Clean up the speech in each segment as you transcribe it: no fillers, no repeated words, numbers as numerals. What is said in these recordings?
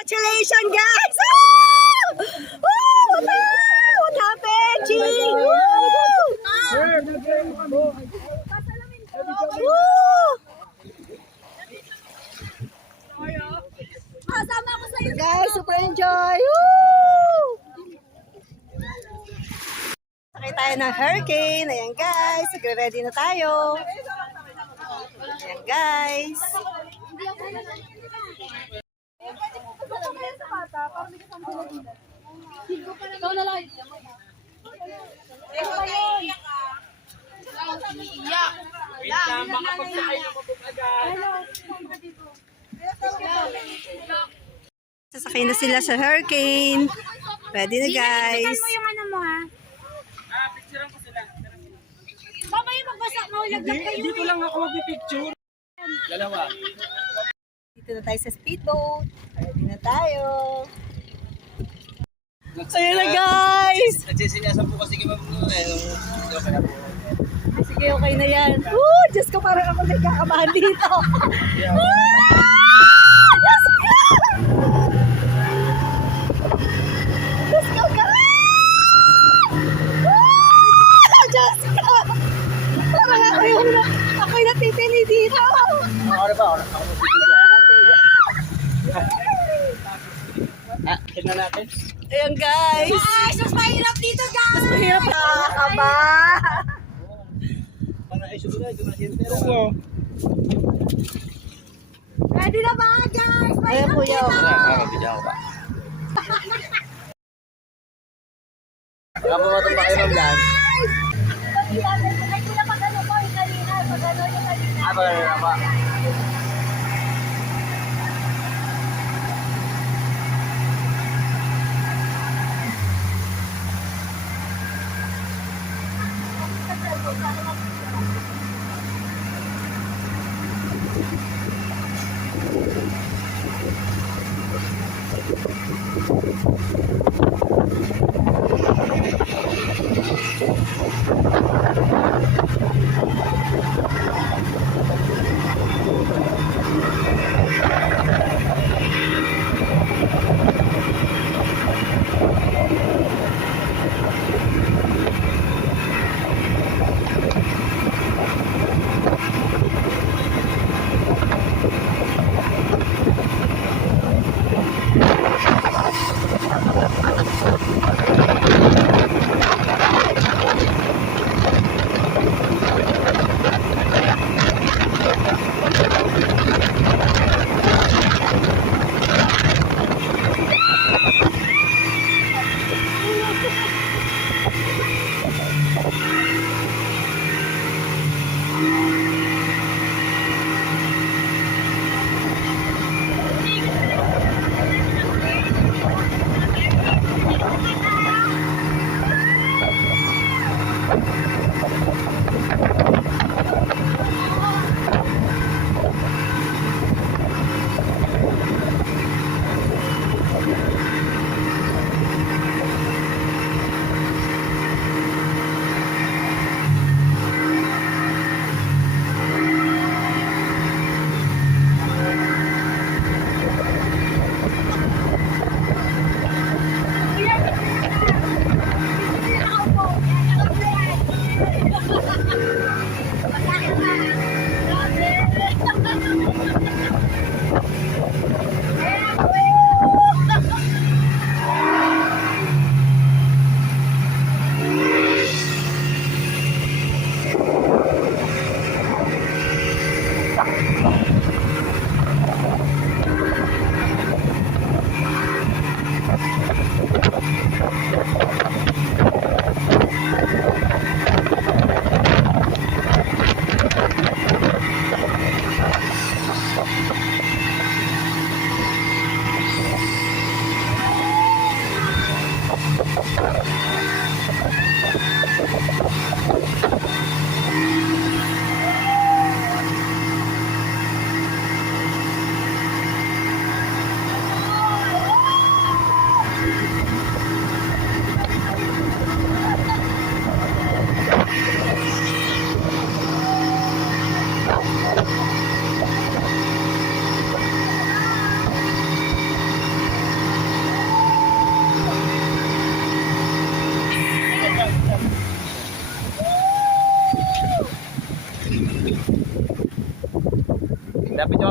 Congratulations, guys! Woo! Woo! What happened, Ching? Woo! Guys, super enjoy! Woo! Sakay tayo ng hurricane. Ayan, guys. Nagre-ready na tayo. Ayan, guys. Ikaw na lang. Sasakay na sila sa hurricane. Ready na, guys. Mo yung ano mo, ha? Picturean ko sila. Baba yung magbasa, maulaglag kayo. Dito lang ako magpipicture. Dalawa. Dito na tayo sa speedboat. Ready na tayo. Ayun na, guys. Nagsisilasan po kasi kami okay na po. Sige, okay na yan. Woo! Diyos ko, parang ako nagkakabahan dito. Diyos ko! Diyos ko, Diyos ko! Parang ako'y natitili dito. Ano ba? Tignan natin. Ayan, guys. Ay, sus, mahirap dito, guys! Mahirap nakakaba. Para ay siguro ito na siyempre. Ready na ba, guys? Ayan, kuya. Bigyan ko ba? Wala po matong pakiram lang. Ay, kuya, pag ano ko, yung kanina, pag ano yung kanina. Pagano ba?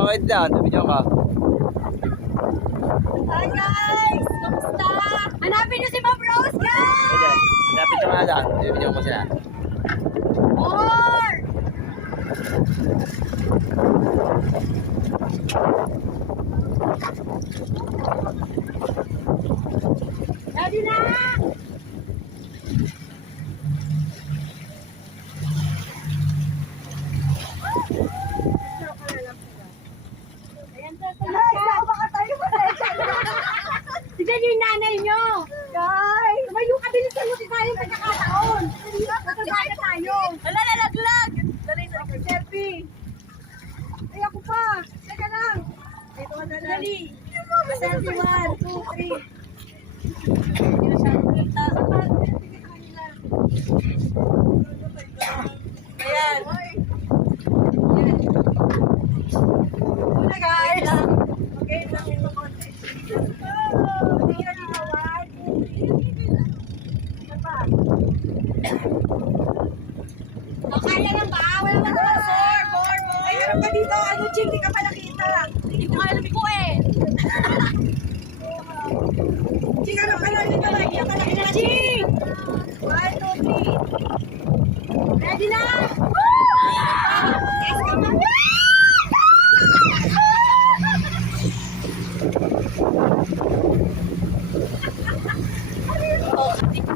kayo dyan. Video ka. Hi guys! Kamusta? Hanapin niyo si Bob Rose, guys! Lapit nyo nga dyan. Video ko sila. More! Ready na! Ayan, guys, baka tayo tignan niyo yung nanay niyo! Guys! Tumayo ka, bilisan mo tayo pagkakataon! Matagaya tayo! Wala, lalaglag! Dali sa selfie! Ay, ako pa! Teka lang! Dito ka na lang! Dali! Selfie 1, 2, 3! Hindi na siya kita. Ayan! Una guys! Okay, lang ito konti. Tingnan na kawan. Ano pa? Kaya lang ba? Wala na naman, sir. More. Ay, harap ka dito. Ano, Ching? Di ka pa nakita. Hindi ko kaya lamig ko eh. Ching, ano ka na? Hindi ka nakita. Ching! 1, 2, 3. Ready na? Yes, come on. Oh, hindi ko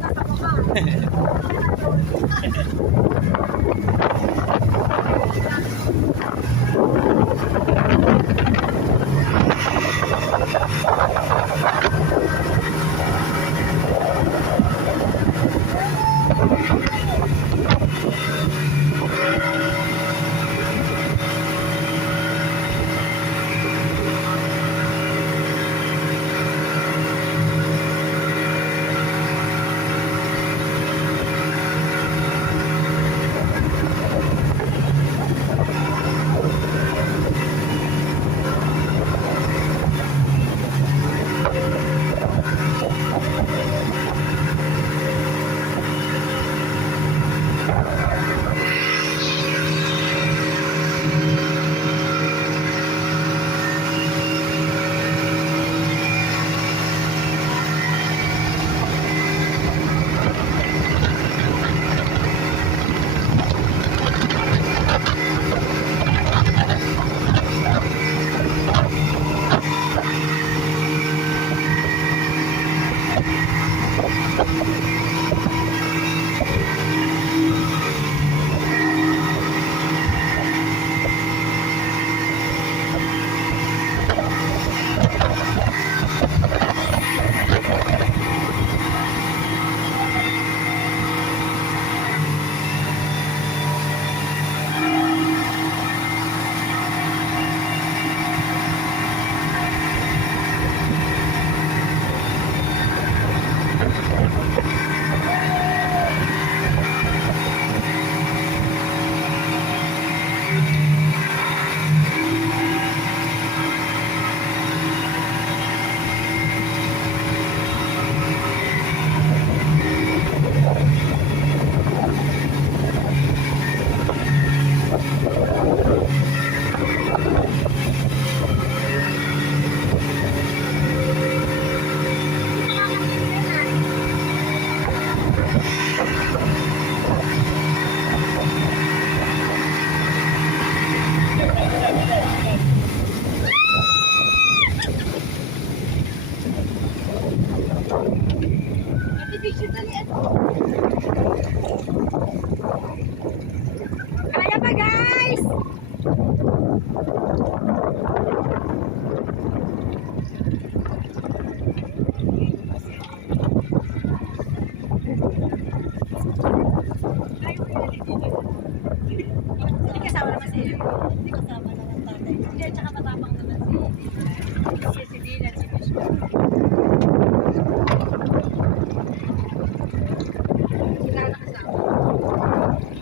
Kaya pa guys! Hindi kasama naman si Eli. Hindi kasama naman tatay. Hindi, tsaka matapang naman si Dina, si Bishop. Sila nakasama.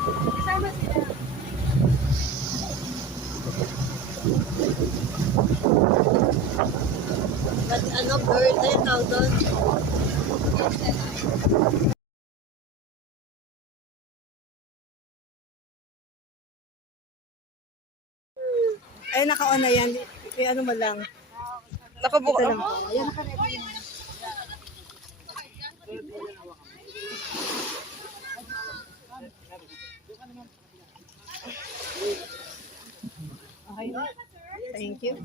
Kasama sila. But ano, bird, ayun tawag doon. Ay, naka-on na yan. Eh, ano mo lang. Nakabuka. Ito lang. Ayan, naka-ready yan. Thank you.